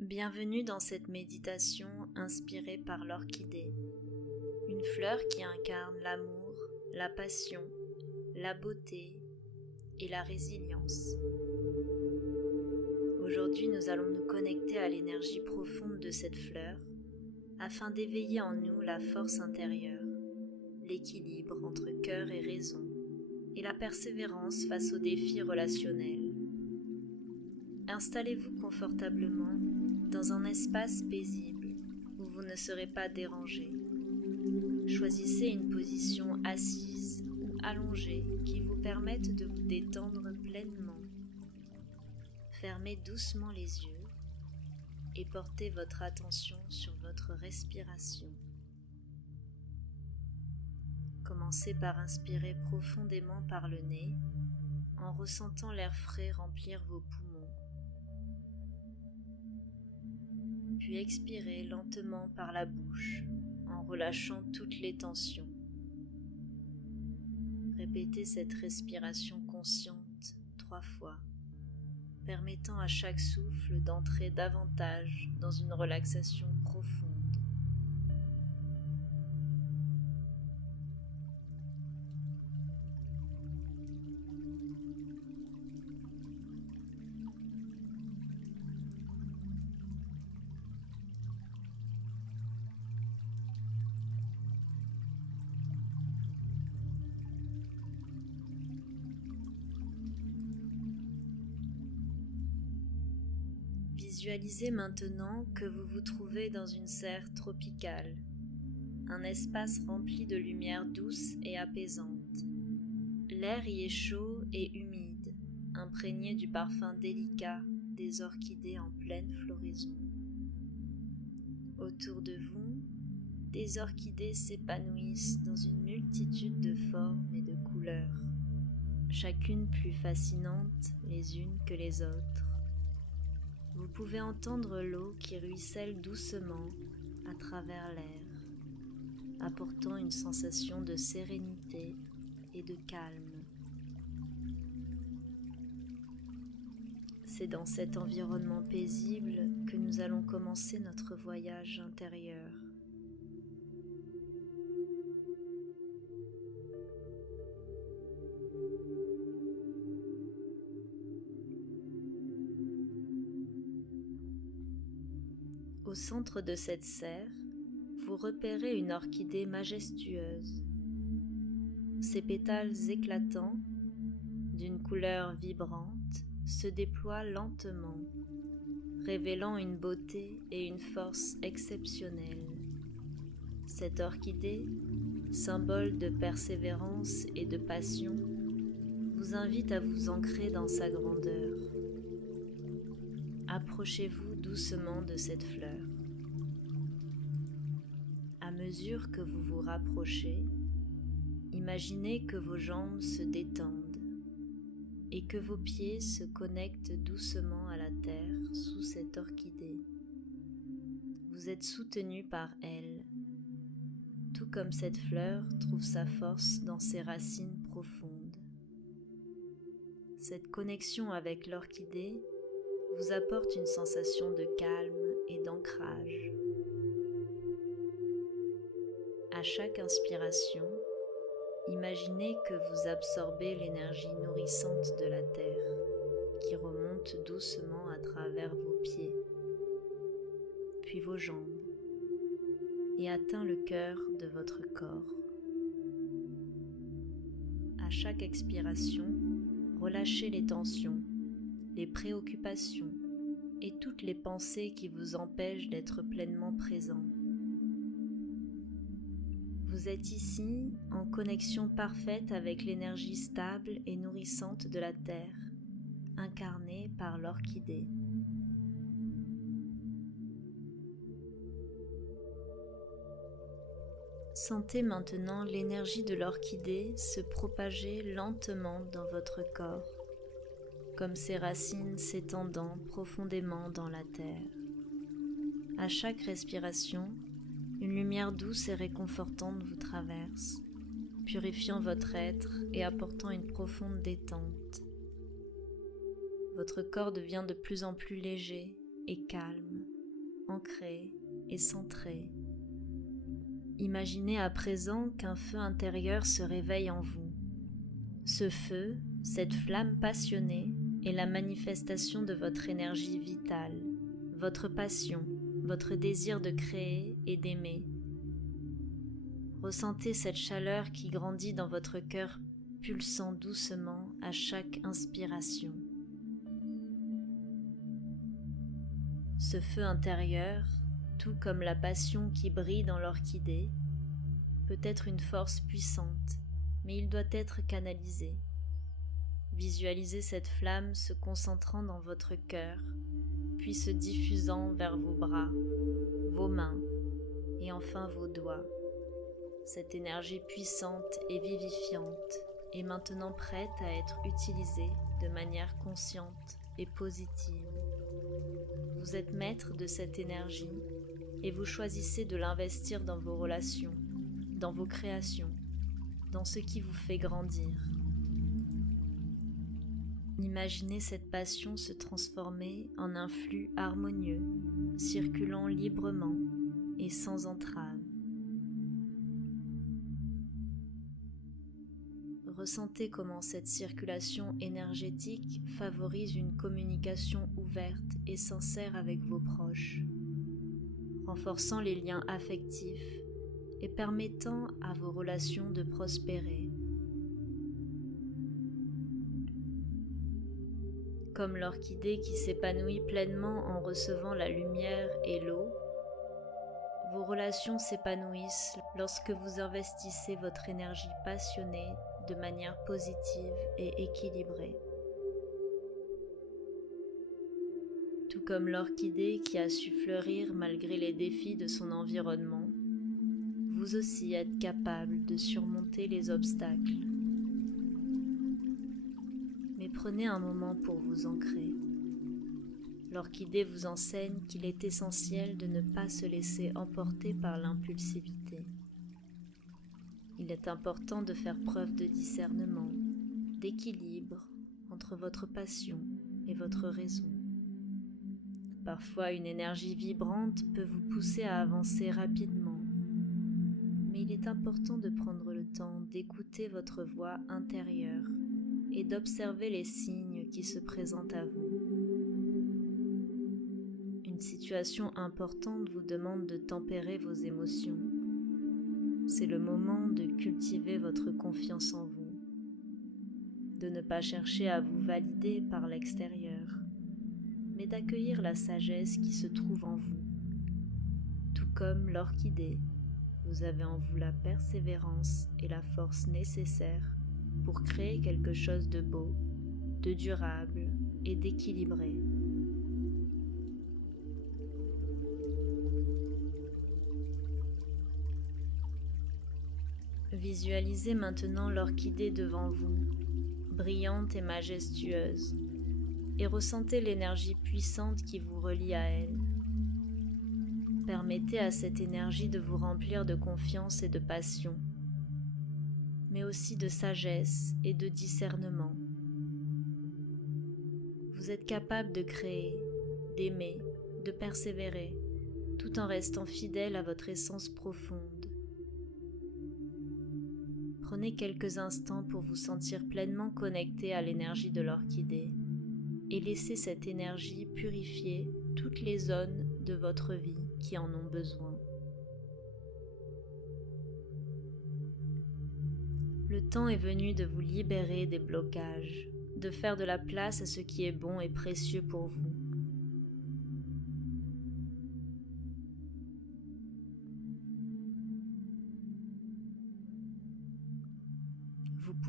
Bienvenue dans cette méditation inspirée par l'orchidée, une fleur qui incarne l'amour, la passion, la beauté et la résilience. Aujourd'hui, nous allons nous connecter à l'énergie profonde de cette fleur afin d'éveiller en nous la force intérieure, l'équilibre entre cœur et raison et la persévérance face aux défis relationnels. Installez-vous confortablement dans un espace paisible où vous ne serez pas dérangé. Choisissez une position assise ou allongée qui vous permette de vous détendre pleinement. Fermez doucement les yeux et portez votre attention sur votre respiration. Commencez par inspirer profondément par le nez en ressentant l'air frais remplir vos poumons. Puis expirez lentement par la bouche en relâchant toutes les tensions. Répétez cette respiration consciente 3 fois, permettant à chaque souffle d'entrer davantage dans une relaxation profonde. Visualisez maintenant que vous vous trouvez dans une serre tropicale, un espace rempli de lumière douce et apaisante. L'air y est chaud et humide, imprégné du parfum délicat des orchidées en pleine floraison. Autour de vous, des orchidées s'épanouissent dans une multitude de formes et de couleurs, chacune plus fascinante les unes que les autres. Vous pouvez entendre l'eau qui ruisselle doucement à travers l'air, apportant une sensation de sérénité et de calme. C'est dans cet environnement paisible que nous allons commencer notre voyage intérieur. Au centre de cette serre, vous repérez une orchidée majestueuse. Ses pétales éclatants, d'une couleur vibrante, se déploient lentement, révélant une beauté et une force exceptionnelles. Cette orchidée, symbole de persévérance et de passion, vous invite à vous ancrer dans sa grandeur. Approchez-vous doucement de cette fleur. À mesure que vous vous rapprochez, imaginez que vos jambes se détendent et que vos pieds se connectent doucement à la terre sous cette orchidée. Vous êtes soutenu par elle, tout comme cette fleur trouve sa force dans ses racines profondes. Cette connexion avec l'orchidée vous apporte une sensation de calme et d'ancrage. À chaque inspiration, imaginez que vous absorbez l'énergie nourrissante de la terre qui remonte doucement à travers vos pieds, puis vos jambes et atteint le cœur de votre corps. À chaque expiration, relâchez les tensions, les préoccupations et toutes les pensées qui vous empêchent d'être pleinement présent. Vous êtes ici en connexion parfaite avec l'énergie stable et nourrissante de la Terre, incarnée par l'orchidée. Sentez maintenant l'énergie de l'orchidée se propager lentement dans votre corps, comme ses racines s'étendant profondément dans la terre. À chaque respiration, une lumière douce et réconfortante vous traverse, purifiant votre être et apportant une profonde détente. Votre corps devient de plus en plus léger et calme, ancré et centré. Imaginez à présent qu'un feu intérieur se réveille en vous. Ce feu, cette flamme passionnée, est la manifestation de votre énergie vitale, votre passion, votre désir de créer et d'aimer. Ressentez cette chaleur qui grandit dans votre cœur, pulsant doucement à chaque inspiration. Ce feu intérieur, tout comme la passion qui brille dans l'orchidée, peut être une force puissante, mais il doit être canalisé. Visualisez cette flamme se concentrant dans votre cœur, puis se diffusant vers vos bras, vos mains et enfin vos doigts. Cette énergie puissante et vivifiante est maintenant prête à être utilisée de manière consciente et positive. Vous êtes maître de cette énergie et vous choisissez de l'investir dans vos relations, dans vos créations, dans ce qui vous fait grandir. Imaginez cette passion se transformer en un flux harmonieux, circulant librement et sans entrave. Ressentez comment cette circulation énergétique favorise une communication ouverte et sincère avec vos proches, renforçant les liens affectifs et permettant à vos relations de prospérer. Comme l'orchidée qui s'épanouit pleinement en recevant la lumière et l'eau, vos relations s'épanouissent lorsque vous investissez votre énergie passionnée de manière positive et équilibrée. Tout comme l'orchidée qui a su fleurir malgré les défis de son environnement, vous aussi êtes capable de surmonter les obstacles. Mais prenez un moment pour vous ancrer. L'orchidée vous enseigne qu'il est essentiel de ne pas se laisser emporter par l'impulsivité. Il est important de faire preuve de discernement, d'équilibre entre votre passion et votre raison. Parfois, une énergie vibrante peut vous pousser à avancer rapidement, mais il est important de prendre le temps d'écouter votre voix intérieure et d'observer les signes qui se présentent à vous. Une situation importante vous demande de tempérer vos émotions. C'est le moment de cultiver votre confiance en vous, de ne pas chercher à vous valider par l'extérieur, mais d'accueillir la sagesse qui se trouve en vous. Tout comme l'orchidée, vous avez en vous la persévérance et la force nécessaires pour créer quelque chose de beau, de durable et d'équilibré. Visualisez maintenant l'orchidée devant vous, brillante et majestueuse, et ressentez l'énergie puissante qui vous relie à elle. Permettez à cette énergie de vous remplir de confiance et de passion, mais aussi de sagesse et de discernement. Vous êtes capable de créer, d'aimer, de persévérer, tout en restant fidèle à votre essence profonde. Prenez quelques instants pour vous sentir pleinement connecté à l'énergie de l'orchidée et laissez cette énergie purifier toutes les zones de votre vie qui en ont besoin. Le temps est venu de vous libérer des blocages, de faire de la place à ce qui est bon et précieux pour vous.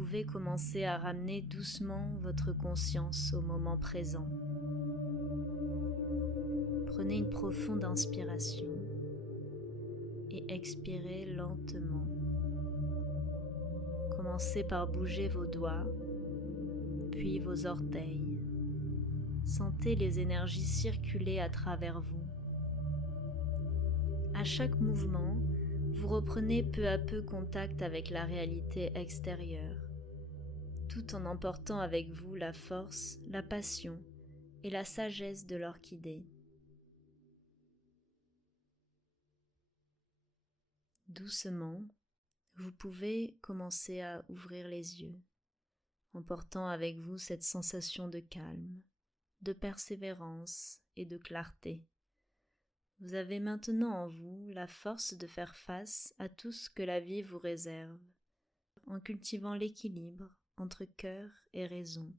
Vous pouvez commencer à ramener doucement votre conscience au moment présent. Prenez une profonde inspiration et expirez lentement. Commencez par bouger vos doigts, puis vos orteils. Sentez les énergies circuler à travers vous. À chaque mouvement, vous reprenez peu à peu contact avec la réalité extérieure, tout en emportant avec vous la force, la passion et la sagesse de l'orchidée. Doucement, vous pouvez commencer à ouvrir les yeux, emportant avec vous cette sensation de calme, de persévérance et de clarté. Vous avez maintenant en vous la force de faire face à tout ce que la vie vous réserve, en cultivant l'équilibre entre cœur et raison.